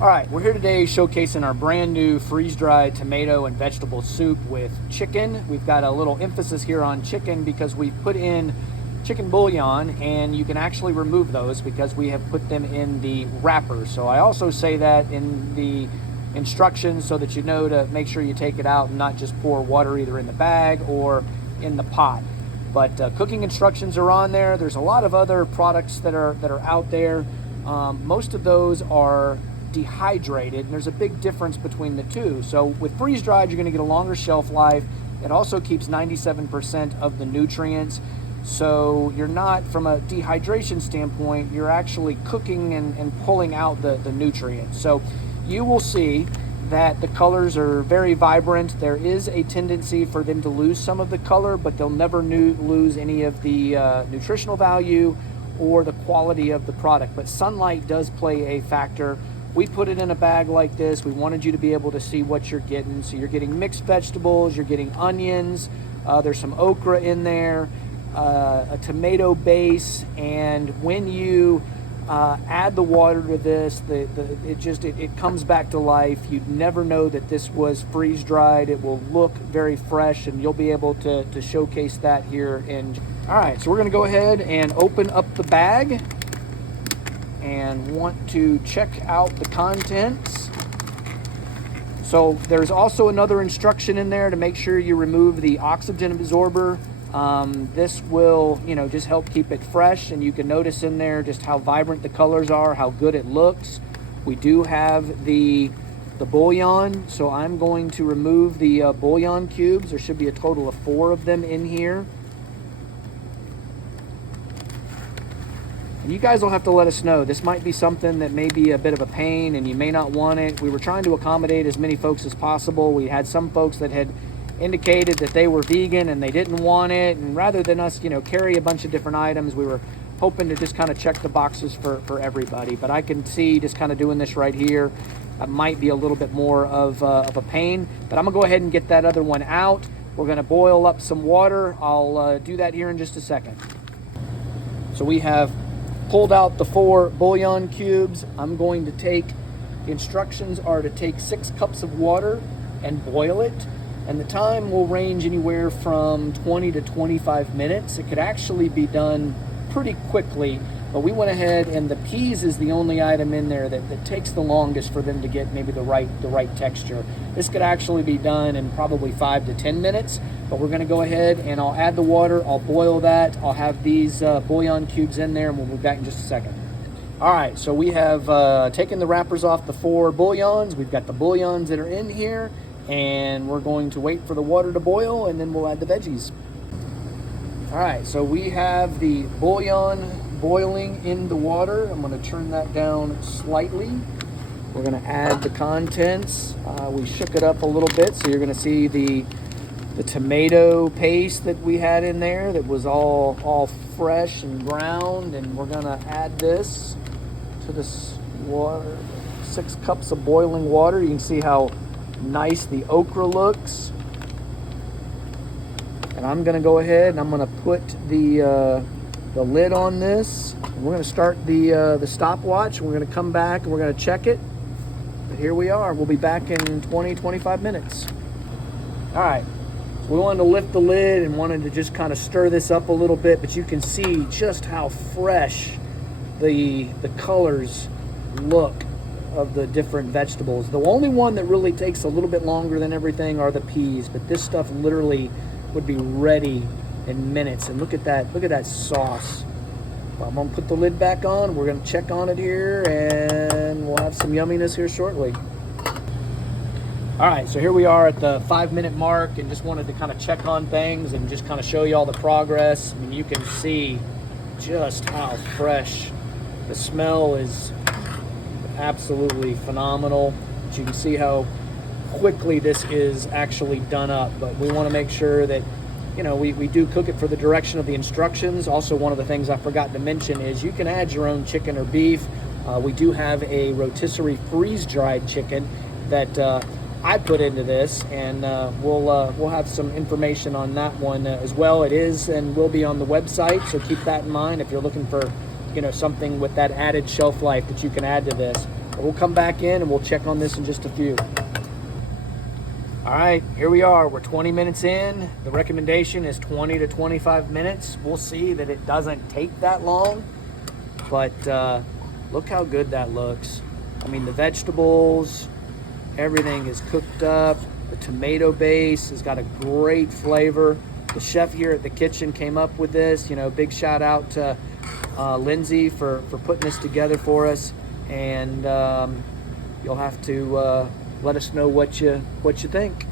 All right, we're here today showcasing our brand new freeze-dried tomato and vegetable soup with chicken. We've got a little emphasis here on chicken because we put in chicken bouillon, and you can actually remove those because we have put them in the wrapper. So I also say that in the instructions so that you know to make sure you take it out and not just pour water either in the bag or in the pot. But cooking instructions are on there. There's a lot of other products that are out there. Most of those are dehydrated, and there's a big difference between the two. So with freeze dried, you're going to get a longer shelf life. It also keeps 97% of the nutrients. So you're not, from a dehydration standpoint, you're actually cooking and pulling out the nutrients. So you will see that the colors are very vibrant. There is a tendency for them to lose some of the color, but they'll never lose any of the nutritional value or the quality of the product. But sunlight does play a factor. We put it in a bag like this. We wanted you to be able to see what you're getting. So you're getting mixed vegetables, you're getting onions, there's some okra in there, a tomato base, and when you add the water to this, it comes back to life. You'd never know that this was freeze dried. It will look very fresh, and you'll be able to showcase that here all right, so we're going to go ahead and open up the bag and want to check out the contents. So there's also another instruction in there to make sure you remove the oxygen absorber. This will, just help keep it fresh, and you can notice in there just how vibrant the colors are, how good it looks. We do have the bouillon, so I'm going to remove the bouillon cubes. There should be a total of 4 of them in here. You guys will have to let us know. This might be something that may be a bit of a pain and you may not want it. We were trying to accommodate as many folks as possible. We had some folks that had indicated that they were vegan and they didn't want it. And rather than us, carry a bunch of different items, we were hoping to just kind of check the boxes for everybody. But I can see just kind of doing this right here, might be a little bit more of a pain. But I'm gonna go ahead and get that other one out. We're gonna boil up some water. I'll do that here in just a second. So we have pulled out the 4 bouillon cubes. I'm going to take, the instructions are to take 6 cups of water and boil it. And the time will range anywhere from 20 to 25 minutes. It could actually be done pretty quickly, but we went ahead, and the peas is the only item in there that takes the longest for them to get maybe the right texture. This could actually be done in probably 5 to 10 minutes, but we're gonna go ahead and I'll add the water, I'll boil that, I'll have these bouillon cubes in there, and we'll be back in just a second. All right, so we have taken the wrappers off the 4 bouillons. We've got the bouillons that are in here, and we're going to wait for the water to boil, and then we'll add the veggies. All right, so we have the bouillon boiling in the water. I'm going to turn that down slightly. We're going to add the contents. We shook it up a little bit, so you're going to see the tomato paste that we had in there that was all fresh and ground, and we're going to add this to this water. 6 cups of boiling water. You can see how nice the okra looks. And I'm going to go ahead and I'm going to put the lid on this. We're going to start the stopwatch. We're going to come back and we're going to check it. But here we are. We'll be back in 20-25 minutes. All right. So we wanted to lift the lid and wanted to just kind of stir this up a little bit, but you can see just how fresh the colors look of the different vegetables. The only one that really takes a little bit longer than everything are the peas, but this stuff literally would be ready in minutes. And look at that sauce. Well, I'm gonna put the lid back on. We're gonna check on it here, and we'll have some yumminess here shortly. All right, so here we are at the 5-minute mark, and just wanted to kind of check on things and just kind of show you all the progress. I mean, you can see just how fresh. The smell is absolutely phenomenal. But you can see how quickly this is actually done up. But we want to make sure that, we do cook it for the direction of the instructions. Also, one of the things I forgot to mention is you can add your own chicken or beef. We do have a rotisserie freeze-dried chicken that I put into this, and we'll have some information on that one as well. It is and will be on the website, so keep that in mind if you're looking for something with that added shelf life that you can add to this. We'll come back in and we'll check on this in just a few. All right, here we are. We're 20 minutes in. The recommendation is 20 to 25 minutes. We'll see that it doesn't take that long, but look how good that looks. I mean, the vegetables, everything is cooked up. The tomato base has got a great flavor. The chef here at the kitchen came up with this. You know, big shout out to Lindsay for putting this together for us. And you'll have to let us know what you think.